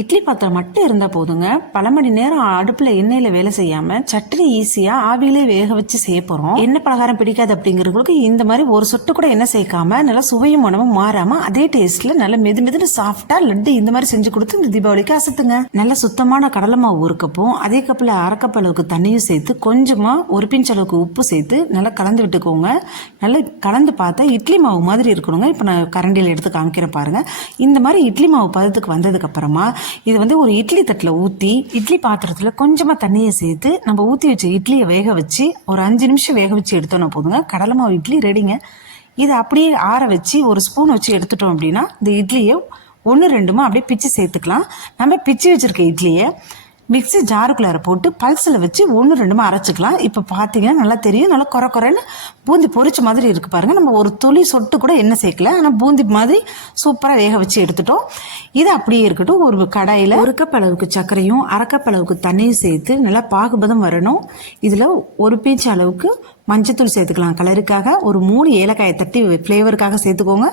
இட்லி பாத்திரம் மட்டும் இருந்தால் போதுங்க. பல மணி நேரம் அடுப்பில் எண்ணெயில் வேலை செய்யாமல் சட்னி ஈஸியாக ஆவியிலே வேக வச்சு செய்ய போகிறோம் எண்ணெய் பலகாரம் பிடிக்காது அப்படிங்கிறவங்களுக்கு இந்த மாதிரி ஒரு சொட்டு கூட எண்ணெய் சேர்க்காம நல்லா சுவையும் உணவும் மாறாமல் அதே டேஸ்ட்டில் நல்ல மெது மெதுன்னு சாஃப்டாக லட்டு இந்த மாதிரி செஞ்சு கொடுத்து இந்த தீபாவளிக்கு அசத்துங்க. நல்ல சுத்தமான கடலை மாவு ஒரு கப்பும் அதே கப்பில் அரை அளவுக்கு தண்ணியும் சேர்த்து கொஞ்சமாக ஒரு பிஞ்ச் அளவுக்கு உப்பு சேர்த்து நல்லா கலந்து விட்டுக்கோங்க. நல்லா கலந்து பார்த்தா இட்லி மாவு மாதிரி இருக்கணுங்க. இப்போ நான் கரண்டியில் எடுத்து காமிக்கிறேன் பாருங்கள் இந்த மாதிரி இட்லி மாவு பதத்துக்கு வந்ததுக்கப்புறமா இது வந்து ஒரு இட்லி தட்டில் ஊற்றி இட்லி பாத்திரத்தில் கொஞ்சமாக தண்ணியை சேர்த்து நம்ம ஊற்றி வச்ச இட்லியை வேக வச்சு ஒரு அஞ்சு நிமிஷம் வேக வச்சு எடுத்தோன்னா போதுங்க. கடலை மாவு இட்லி ரெடிங்க. இதை அப்படியே ஆற வச்சு ஒரு ஸ்பூன் வச்சு எடுத்துட்டோம் அப்படின்னா இந்த இட்லியை ஒன்று ரெண்டுமா அப்படியே பிச்சு சேர்த்துக்கலாம். நம்ம பிச்சு வச்சுருக்க இட்லியை மிக்ஸி ஜாருக்குள்ளார போட்டு பல்ஸில் வச்சு ஒன்று ரெண்டுமா அரைச்சிக்கலாம். இப்போ பார்த்தீங்கன்னா நல்லா தெரியும். நல்லா குறை குறைன்னு பூந்தி பொரிச்ச மாதிரி இருக்கு பாருங்க. நம்ம ஒரு துளி சொட்டு கூட எண்ணெய் சேர்க்கல. ஆனால் பூந்தி மாதிரி சூப்பராக வேக வச்சு எடுத்துட்டோம். இது அப்படியே இருக்கட்டும். ஒரு கடாயில் ஒரு கப் அளவுக்கு சர்க்கரையும் அரை கப் அளவுக்கு தண்ணியும் சேர்த்து நல்லா பாகுபதம் வரணும். இதில் ஒரு பீச்சு அளவுக்கு மஞ்சத்தூள் சேர்த்துக்கலாம். கலருக்காக ஒரு மூணு ஏலக்காயை தட்டி ஃப்ளேவருக்காக சேர்த்துக்கோங்க.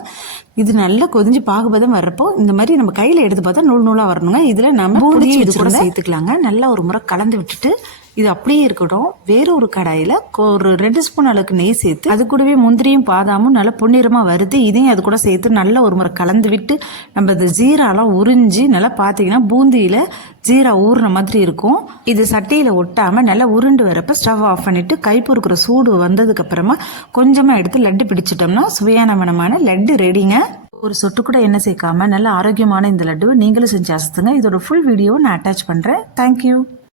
இது நல்லா கொதிஞ்சு பாகுபதம் வர்றப்போ இந்த மாதிரி நம்ம கையில் எடுத்து பார்த்தா நூல் நூலாக வரணுங்க. இதில் நம்ம பூந்தி இது கூட சேர்த்துக்கலாங்க. நல்லா ஒரு முறை கலந்து விட்டுட்டு இது அப்படியே இருக்கட்டும். வேற ஒரு கடாயில் ஒரு ரெண்டு ஸ்பூன் அளவுக்கு நெய் சேர்த்து அது கூடவே முந்திரியும் பாதாமும் நல்லா பொன்னிறமாக வருது இதையும் அது கூட சேர்த்து நல்லா ஒரு முறை கலந்து விட்டு நம்ம இந்த ஜீராலாம் உறிஞ்சி நல்லா பார்த்தீங்கன்னா பூந்தியில் ஜீரா ஊறுன மாதிரி இருக்கும். இது சட்டையில் ஒட்டாமல் நல்லா உருண்டு வரப்ப ஸ்டவ் ஆஃப் பண்ணிவிட்டு கை பொறுக்கிற சூடு வந்ததுக்கு அப்புறமா கொஞ்சமாக எடுத்து லட்டு பிடிச்சிட்டோம்னா சுவையான மனமான லட்டு ரெடிங்க ஒரு சொட்டு கூட எண்ணெய் சேர்க்காம நல்ல ஆரோக்கியமான இந்த லட்டுவை நீங்களும் செஞ்சு அசத்துங்க. இதோட ஃபுல் வீடியோவை நான் அட்டாச் பண்ணுறேன் தேங்க்யூ